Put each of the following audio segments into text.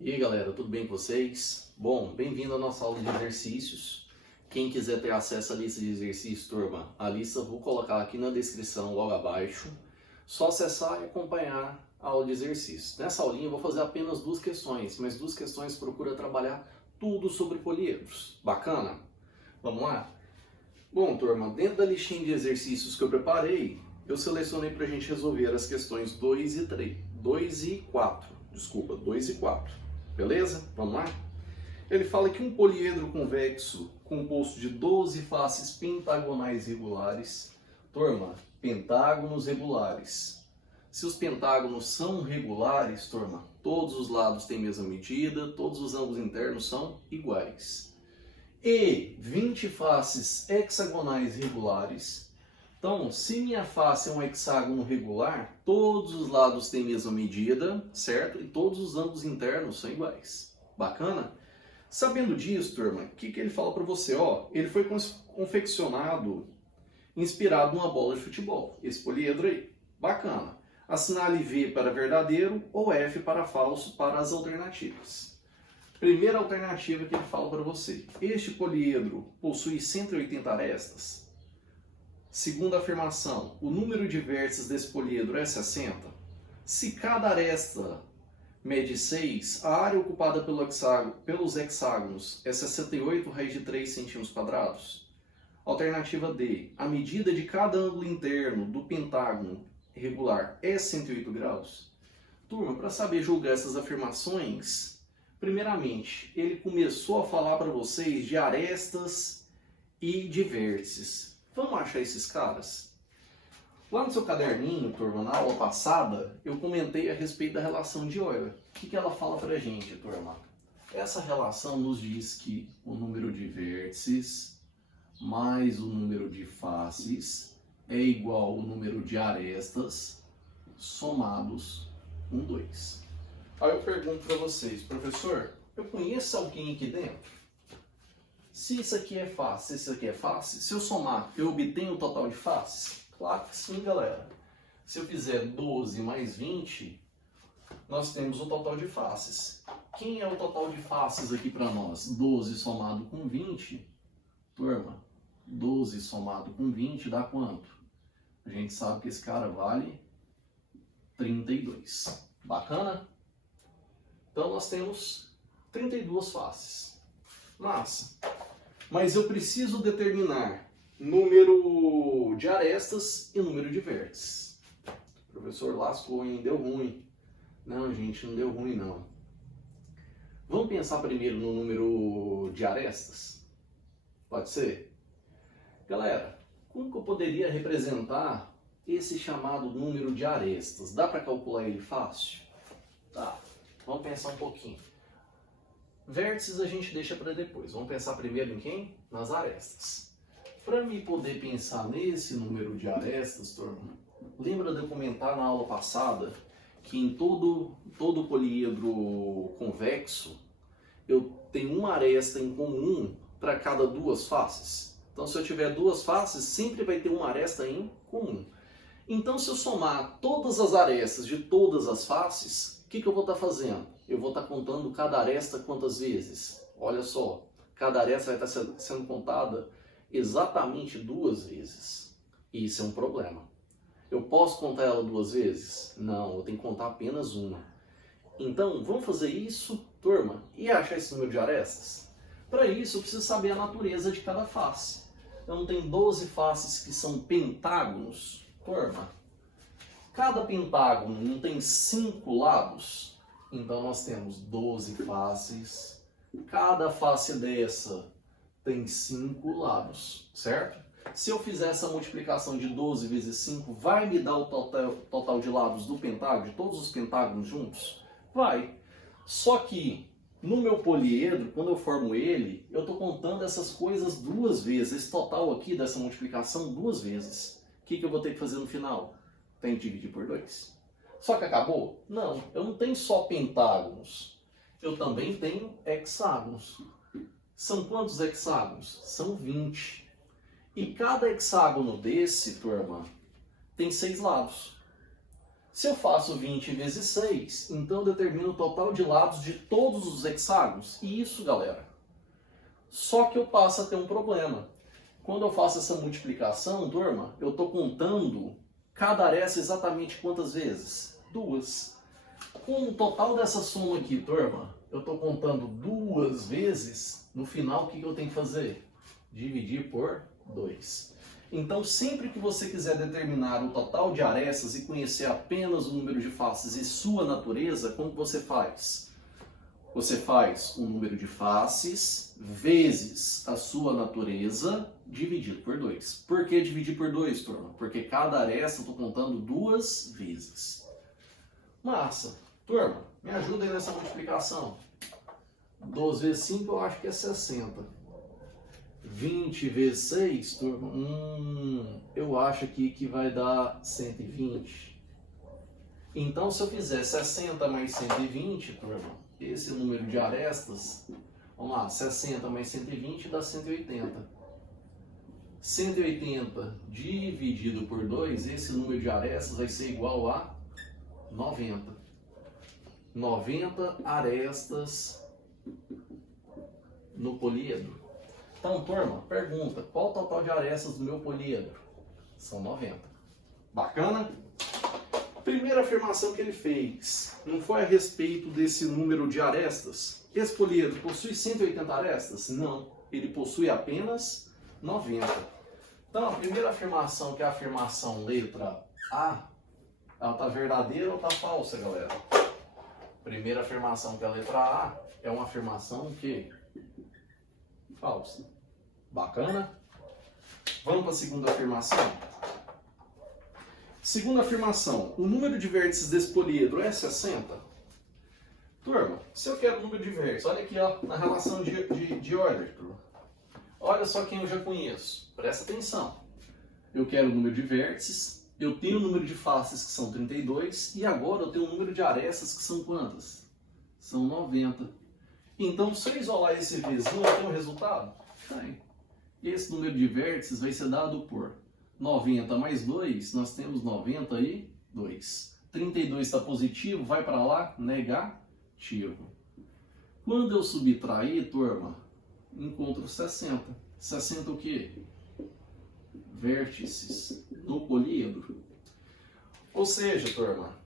E aí galera, tudo bem com vocês? Bom, bem-vindo à nossa aula de exercícios. Quem quiser ter acesso à lista de exercícios, turma, a lista eu vou colocar aqui na descrição logo abaixo. Só acessar e acompanhar a aula de exercícios. Nessa aulinha eu vou fazer apenas duas questões, mas duas questões procura trabalhar tudo sobre poliedros. Bacana? Vamos lá? Bom, turma, dentro da listinha de exercícios que eu preparei, eu selecionei para a gente resolver as questões 2 e 4. Desculpa, 2 e 4. Beleza? Vamos lá? Ele fala que um poliedro convexo composto de 12 faces pentagonais regulares, turma, pentágonos regulares. Se os pentágonos são regulares, turma, todos os lados têm a mesma medida, todos os ângulos internos são iguais. E 20 faces hexagonais regulares. Então, se minha face é um hexágono regular, todos os lados têm a mesma medida, certo? E todos os ângulos internos são iguais. Bacana? Sabendo disso, turma, o que ele fala para você? Ó, ele foi confeccionado, inspirado numa bola de futebol. Esse poliedro aí. Bacana. Assinale V para verdadeiro ou F para falso para as alternativas. Primeira alternativa que ele fala para você. Este poliedro possui 180 arestas. Segunda afirmação, o número de vértices desse poliedro é 60. Se cada aresta mede 6, a área ocupada pelos hexágonos é 68 raiz de 3 cm². Alternativa D, a medida de cada ângulo interno do pentágono regular é 108 graus. Turma, para saber julgar essas afirmações, primeiramente, ele começou a falar para vocês de arestas e de vértices. Vamos achar esses caras? Lá no seu caderninho, turma, na aula passada, eu comentei a respeito da relação de Euler. O que ela fala pra gente, turma? Essa relação nos diz que o número de vértices mais o número de faces é igual ao número de arestas somados 2. Aí eu pergunto para vocês, professor, eu conheço alguém aqui dentro? Se isso aqui é face, se isso aqui é face, se eu somar, eu obtenho o total de faces? Claro que sim, galera. Se eu fizer 12 mais 20, nós temos o total de faces. Quem é o total de faces aqui para nós? 12 somado com 20, turma, 12 somado com 20 dá quanto? A gente sabe que esse cara vale 32. Bacana? Então nós temos 32 faces. Massa. Mas eu preciso determinar número de arestas e número de vértices. O professor lascou, hein? Deu ruim. Não, gente, não deu ruim, não. Vamos pensar primeiro no número de arestas? Pode ser? Galera, como que eu poderia representar esse chamado número de arestas? Dá para calcular ele fácil? Tá. Vamos pensar um pouquinho. Vértices a gente deixa para depois. Vamos pensar primeiro em quem? Nas arestas. Para mim poder pensar nesse número de arestas, turma, lembra de eu comentar na aula passada que em todo poliedro convexo eu tenho uma aresta em comum para cada duas faces? Então, se eu tiver duas faces, sempre vai ter uma aresta em comum. Então, se eu somar todas as arestas de todas as faces, o que eu vou estar fazendo? Eu vou estar contando cada aresta quantas vezes? Olha só, cada aresta vai estar sendo contada exatamente 2 vezes. E isso é um problema. Eu posso contar ela 2 vezes? Não, eu tenho que contar apenas uma. Então, vamos fazer isso, turma, e achar esse número de arestas? Para isso, eu preciso saber a natureza de cada face. Então, tem 12 faces que são pentágonos. Turma, cada pentágono não tem 5 lados? Então nós temos 12 faces, cada face dessa tem 5 lados, certo? Se eu fizer essa multiplicação de 12 vezes 5, vai me dar o total de lados do pentágono, de todos os pentágonos juntos? Vai. Só que no meu poliedro, quando eu formo ele, eu estou contando essas coisas 2 vezes, esse total aqui dessa multiplicação 2 vezes. O que eu vou ter que fazer no final? Tem que dividir por 2. Só que acabou? Não, eu não tenho só pentágonos, eu também tenho hexágonos. São quantos hexágonos? São 20. E cada hexágono desse, turma, tem 6 lados. Se eu faço 20 vezes 6, então eu determino o total de lados de todos os hexágonos. E isso, galera, só que eu passo a ter um problema. Quando eu faço essa multiplicação, turma, eu estou contando cada aresta exatamente quantas vezes? 2. Com o total dessa soma aqui, turma, eu estou contando 2 vezes, no final o que eu tenho que fazer? Dividir por 2. Então, sempre que você quiser determinar o total de arestas e conhecer apenas o número de faces e sua natureza, como que você faz? Você faz o número de faces vezes a sua natureza dividido por 2. Por que dividir por 2, turma? Porque cada aresta eu estou contando 2 vezes. Massa. Turma, me ajuda aí nessa multiplicação. 12 vezes 5 eu acho que é 60. 20 vezes 6, turma, eu acho aqui que vai dar 120. Então, se eu fizer 60 mais 120, turma, esse número de arestas, vamos lá, 60 mais 120 dá 180. 180 dividido por 2, esse número de arestas vai ser igual a 90. 90 arestas no poliedro. Então, turma, pergunta, qual o total de arestas do meu poliedro? São 90. Bacana? Primeira afirmação que ele fez, não foi a respeito desse número de arestas? Esse poliedro possui 180 arestas? Não, ele possui apenas 90. Então, a primeira afirmação, que é a afirmação letra A, ela está verdadeira ou está falsa, galera? Primeira afirmação, que é a letra A, é uma afirmação que falsa. Bacana? Vamos para a segunda afirmação. Segunda afirmação. O número de vértices desse poliedro é 60? Turma, se eu quero o número de vértices, olha aqui ó, na relação de ordem, turma. Olha só quem eu já conheço. Presta atenção. Eu quero o número de vértices, eu tenho o número de faces que são 32 e agora eu tenho o número de arestas que são quantas? São 90. Então, se eu isolar esse vezes 1, eu tenho um resultado? Tem. Esse número de vértices vai ser dado por 90 mais 2, nós temos 92. 32 está positivo, vai para lá, negativo. Quando eu subtrair, turma, encontro 60. 60 o quê? Vértices no poliedro. Ou seja, turma,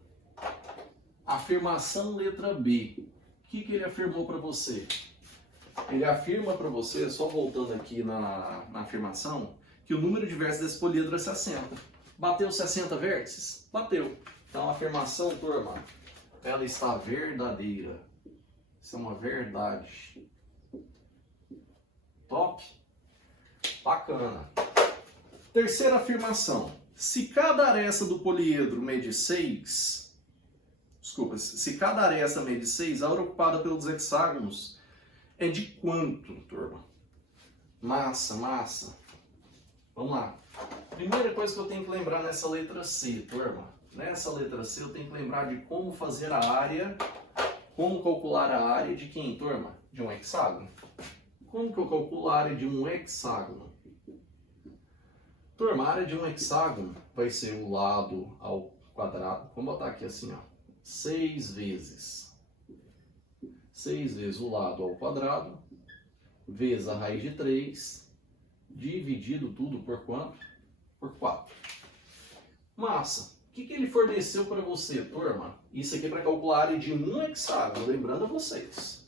afirmação letra B. O que ele afirmou para você? Ele afirma para você, só voltando aqui na afirmação, que o número de vértices desse poliedro é 60. Bateu 60 vértices? Bateu. Então a afirmação, turma, ela está verdadeira. Isso é uma verdade. Top? Bacana. Terceira afirmação. Se cada aresta do poliedro mede 6, se cada aresta mede 6, a área ocupada pelos hexágonos é de quanto, turma? Massa. Vamos lá. Primeira coisa que eu tenho que lembrar nessa letra C, turma. Nessa letra C eu tenho que lembrar de como fazer a área, como calcular a área de quem, turma? De um hexágono. Como que eu calculo a área de um hexágono? Turma, a área de um hexágono vai ser o lado ao quadrado. Vamos botar aqui assim, ó. 6 vezes o lado ao quadrado, vezes a raiz de 3, dividido tudo por quanto? Por 4. Massa. O que ele forneceu para você, turma? Isso aqui é para calcular a área de um hexágono, lembrando a vocês.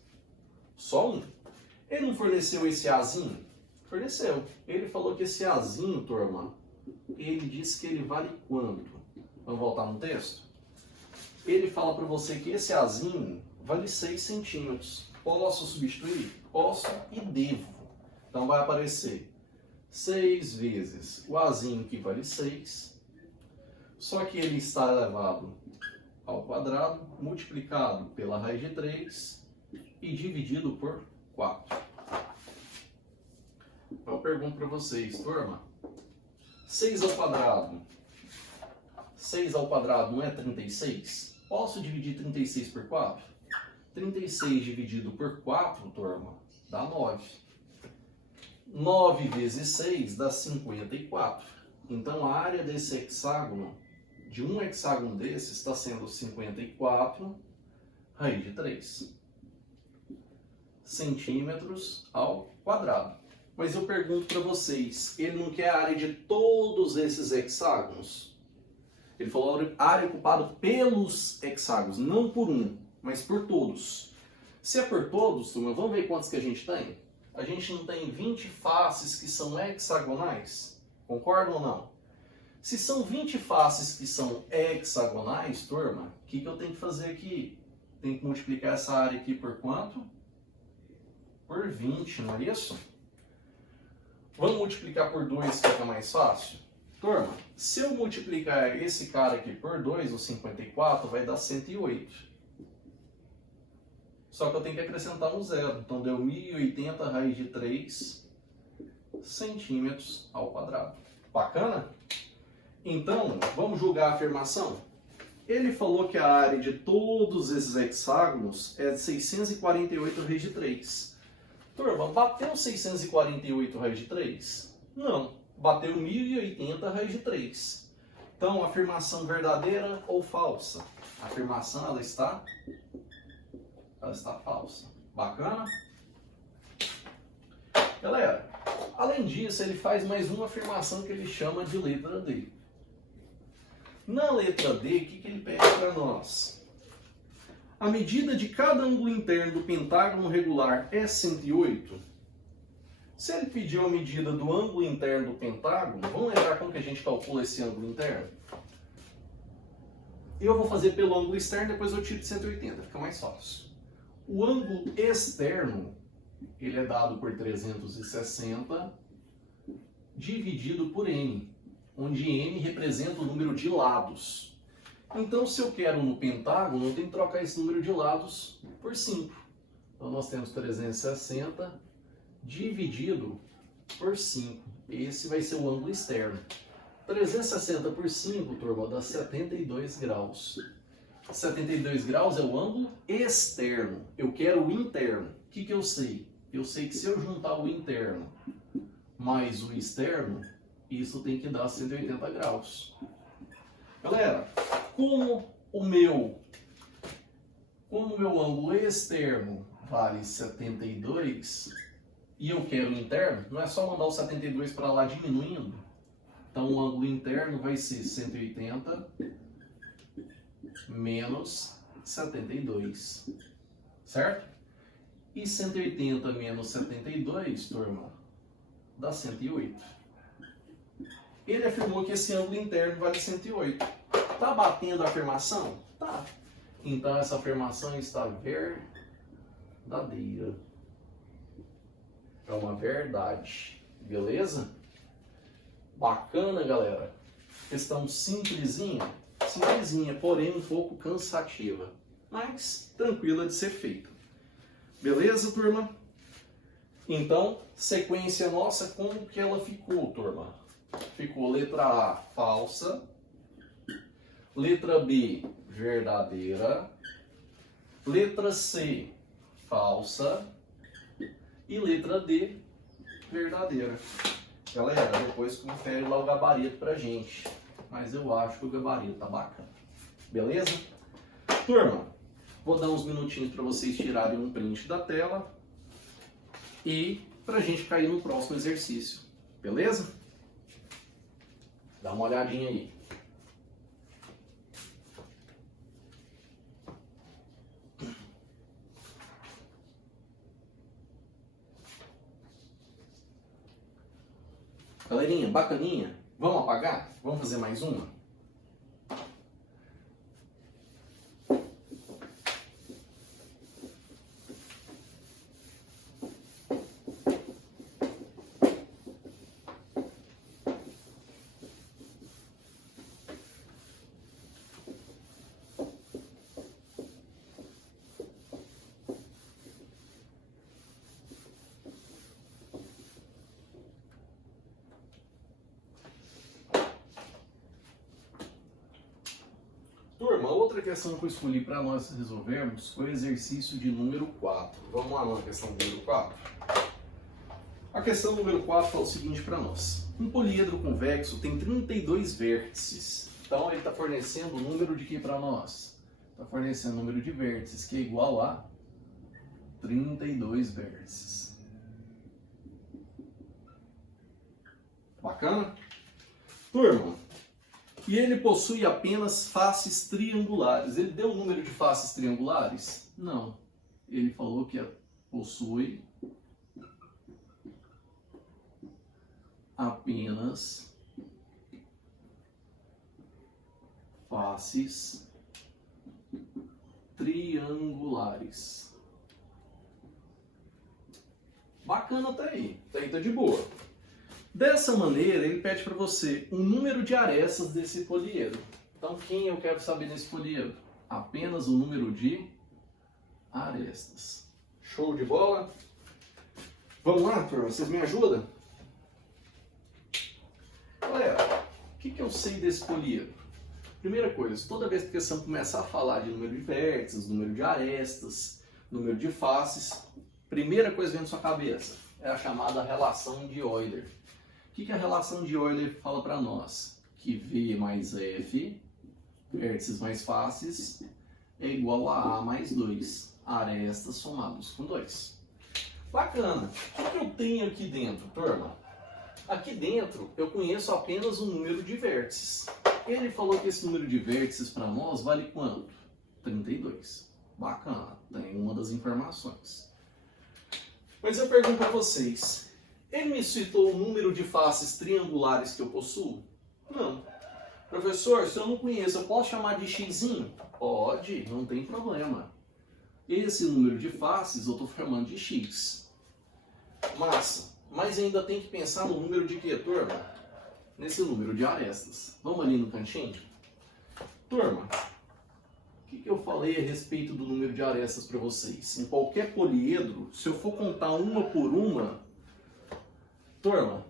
Só um. Ele não forneceu esse Azinho? Forneceu. Ele falou que esse Azinho, turma, ele disse que ele vale quanto? Vamos voltar no texto? Ele fala para você que esse Azinho vale 6 centímetros. Posso substituir? Posso e devo. Então vai aparecer 6 vezes o Azinho, que vale 6, só que ele está elevado ao quadrado, multiplicado pela raiz de 3 e dividido por 4. Então eu pergunto para vocês, turma, 6 ao quadrado não é 36? Posso dividir 36 por 4? 36 dividido por 4, turma, dá 9. 9 vezes 6 dá 54. Então a área desse hexágono de um hexágono desse está sendo 54 raiz de 3 centímetros ao quadrado. Mas eu pergunto para vocês, ele não quer a área de todos esses hexágonos? Ele falou a área ocupada pelos hexágonos, não por um, mas por todos. Se é por todos, turma, vamos ver quantos que a gente tem? A gente não tem 20 faces que são hexagonais? Concordam ou não? Se são 20 faces que são hexagonais, turma, o que eu tenho que fazer aqui? Tenho que multiplicar essa área aqui por quanto? Por 20, não é isso? Vamos multiplicar por 2, que fica mais fácil? Turma, se eu multiplicar esse cara aqui por 2, o 54, vai dar 108. Só que eu tenho que acrescentar um zero. Então deu 1080 raiz de 3 centímetros ao quadrado. Bacana? Então, vamos julgar a afirmação? Ele falou que a área de todos esses hexágonos é de 648 raiz de 3. Turma, bateu 648 raiz de 3? Não, bateu 1080 raiz de 3. Então, afirmação verdadeira ou falsa? A afirmação ela está falsa. Bacana? Galera, além disso, ele faz mais uma afirmação que ele chama de letra D. Na letra D, o que ele pede para nós? A medida de cada ângulo interno do pentágono regular é 108? Se ele pediu a medida do ângulo interno do pentágono, vamos lembrar como que a gente calcula esse ângulo interno? Eu vou fazer pelo ângulo externo, depois eu tiro de 180, fica mais fácil. O ângulo externo, ele é dado por 360 dividido por n, onde n representa o número de lados. Então, se eu quero no pentágono, eu tenho que trocar esse número de lados por 5. Então, nós temos 360 dividido por 5. Esse vai ser o ângulo externo. 360 por 5, turma, dá 72 graus. 72 graus é o ângulo externo. Eu quero o interno. O que eu sei? Eu sei que se eu juntar o interno mais o externo, isso tem que dar 180 graus. Galera, como o meu ângulo externo vale 72 e eu quero o interno, não é só mandar o 72 para lá diminuindo. Então o ângulo interno vai ser 180 menos 72, certo? E 180 menos 72, turma, dá 108. Ele afirmou que esse ângulo interno vale 108. Tá batendo a afirmação? Tá. Então essa afirmação está verdadeira. É uma verdade. Beleza? Bacana, galera. Questão simplesinha, porém um pouco cansativa, mas tranquila de ser feita. Beleza, turma? Então, sequência nossa, como que ela ficou, turma? Ficou letra A, falsa. Letra B, verdadeira. Letra C, falsa. E letra D, verdadeira. Galera, depois confere lá o gabarito pra gente. Mas eu acho que o gabarito tá bacana. Beleza? Turma, vou dar uns minutinhos para vocês tirarem um print da tela. E pra gente cair no próximo exercício. Beleza? Dá uma olhadinha aí. Galerinha, bacaninha? Vamos apagar? Vamos fazer mais uma? Turma, outra questão que eu escolhi para nós resolvermos foi o exercício de número 4. Vamos lá na questão número 4. A questão número 4 fala o seguinte para nós. Um poliedro convexo tem 32 vértices. Então ele está fornecendo o número de que para nós? Está fornecendo o número de vértices, que é igual a 32 vértices. Bacana? Turma, e ele possui apenas faces triangulares. Ele deu o número de faces triangulares? Não. Ele falou que possui apenas faces triangulares. Bacana até aí. Até aí tá de boa. Dessa maneira, ele pede para você o número de arestas desse poliedro. Então, quem eu quero saber desse poliedro? Apenas o número de arestas. Show de bola? Vamos lá, turma? Vocês me ajudam? Galera, o que eu sei desse poliedro? Primeira coisa, toda vez que a questão começar a falar de número de vértices, número de arestas, número de faces, primeira coisa que vem na sua cabeça é a chamada relação de Euler. O que a relação de Euler fala para nós? Que V mais F, vértices mais faces, é igual a mais 2, arestas somados com 2. Bacana. O que eu tenho aqui dentro, turma? Aqui dentro eu conheço apenas o número de vértices. Ele falou que esse número de vértices para nós vale quanto? 32. Bacana, tem uma das informações. Mas eu pergunto para vocês, ele me citou o número de faces triangulares que eu possuo? Não. Professor, se eu não conheço, eu posso chamar de xzinho? Pode, não tem problema. Esse número de faces eu estou chamando de x. Massa. Mas ainda tem que pensar no número de quê, turma? Nesse número de arestas. Vamos ali no cantinho? Turma, o que eu falei a respeito do número de arestas para vocês? Em qualquer poliedro, se eu for contar uma por uma, turma,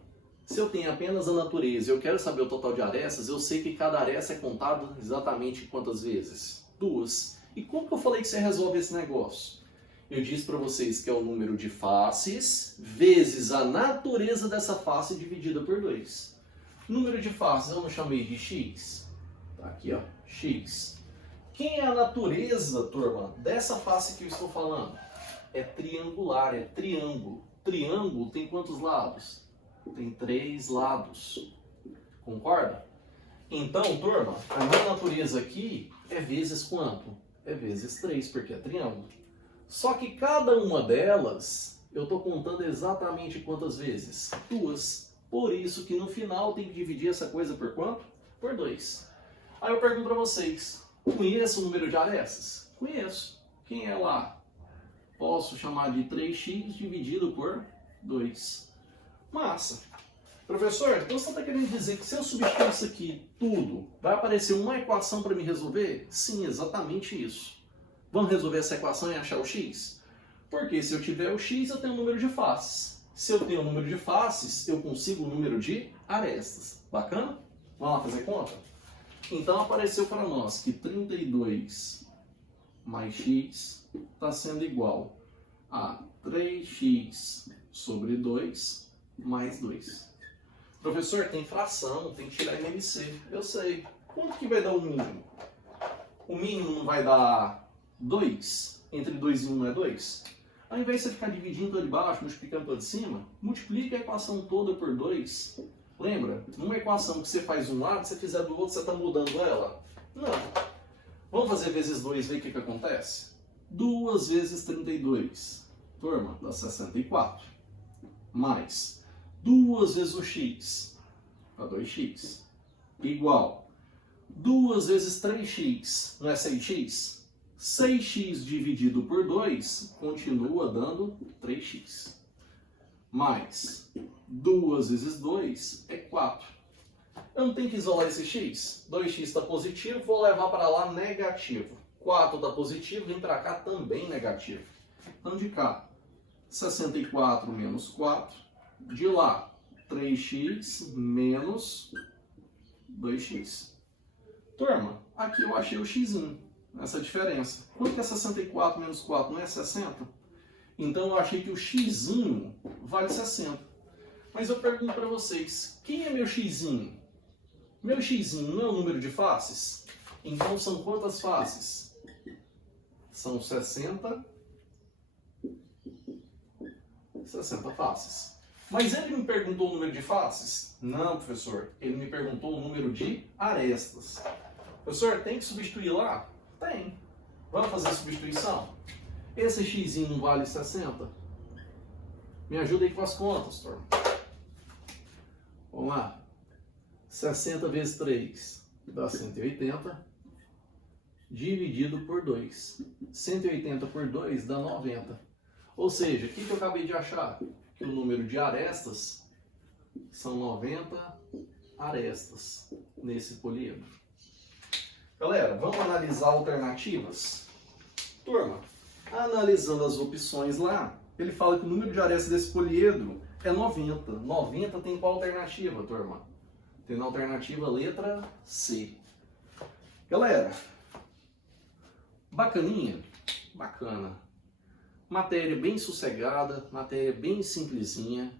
se eu tenho apenas a natureza e eu quero saber o total de arestas, eu sei que cada aresta é contado exatamente quantas vezes? 2. E como que eu falei que você resolve esse negócio? Eu disse para vocês que é o número de faces vezes a natureza dessa face dividida por 2. Número de faces eu não chamei de x. Tá aqui, ó, x. Quem é a natureza, turma, dessa face que eu estou falando? É triangular, é triângulo. Triângulo tem quantos lados? Tem 3 lados. Concorda? Então, turma, a minha natureza aqui é vezes quanto? É vezes 3, porque é triângulo. Só que cada uma delas, eu estou contando exatamente quantas vezes? 2. Por isso que no final tem que dividir essa coisa por quanto? Por 2. Aí eu pergunto para vocês, conheço o número de arestas? Conheço. Quem é lá? Posso chamar de 3x dividido por 2. Massa. Professor, então você está querendo dizer que se eu substituir isso aqui tudo, vai aparecer uma equação para me resolver? Sim, exatamente isso. Vamos resolver essa equação e achar o x? Porque se eu tiver o x, eu tenho o número de faces. Se eu tenho o número de faces, eu consigo o número de arestas. Bacana? Vamos lá fazer conta? Então apareceu para nós que 32 mais x está sendo igual a 3x sobre 2 mais 2. Professor, tem fração, tem que tirar MMC. Eu sei. Quanto que vai dar o mínimo? O mínimo não vai dar 2? Entre 2 e 1 não é 2? Ao invés de você ficar dividindo todo de baixo, multiplicando todo de cima, multiplica a equação toda por 2. Lembra? Numa equação que você faz um lado, se você fizer do outro, você está mudando ela? Não. Vamos fazer vezes 2 e ver o que acontece? 2 vezes 32. Turma, dá 64. Mais 2 vezes o x, dá 2x. Igual 2 vezes 3x, não é 6x? 6x dividido por 2 continua dando 3x. Mais 2 vezes 2 é 4. Eu não tenho que isolar esse x? 2x está positivo, vou levar para lá negativo. 4 está positivo, vem para cá também negativo. Então de cá, 64 menos 4. De lá, 3x menos 2x. Turma, aqui eu achei o xzinho, essa diferença. Quanto que é 64 menos 4? Não é 60? Então eu achei que o xzinho vale 60. Mas eu pergunto para vocês, quem é meu xzinho? Meu x não é o número de faces? Então são quantas faces? São 60 faces. Mas ele me perguntou o número de faces? Não, professor. Ele me perguntou o número de arestas. Professor, tem que substituir lá? Tem. Vamos fazer a substituição? Esse x não vale 60? Me ajuda aí com as contas, turma. Vamos lá. 60 vezes 3 dá 180, dividido por 2. 180 por 2 dá 90. Ou seja, o que eu acabei de achar? Que o número de arestas são 90 arestas nesse poliedro. Galera, vamos analisar alternativas? Turma, analisando as opções lá, ele fala que o número de arestas desse poliedro é 90. 90 tem qual alternativa, turma? Tem na alternativa letra C. Galera, bacaninha? Bacana. Matéria bem sossegada, matéria bem simplesinha.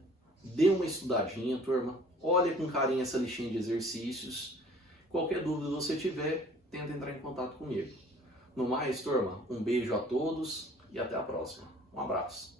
Dê uma estudadinha, turma. Olha com carinho essa listinha de exercícios. Qualquer dúvida que você tiver, tenta entrar em contato comigo. No mais, turma, um beijo a todos e até a próxima. Um abraço.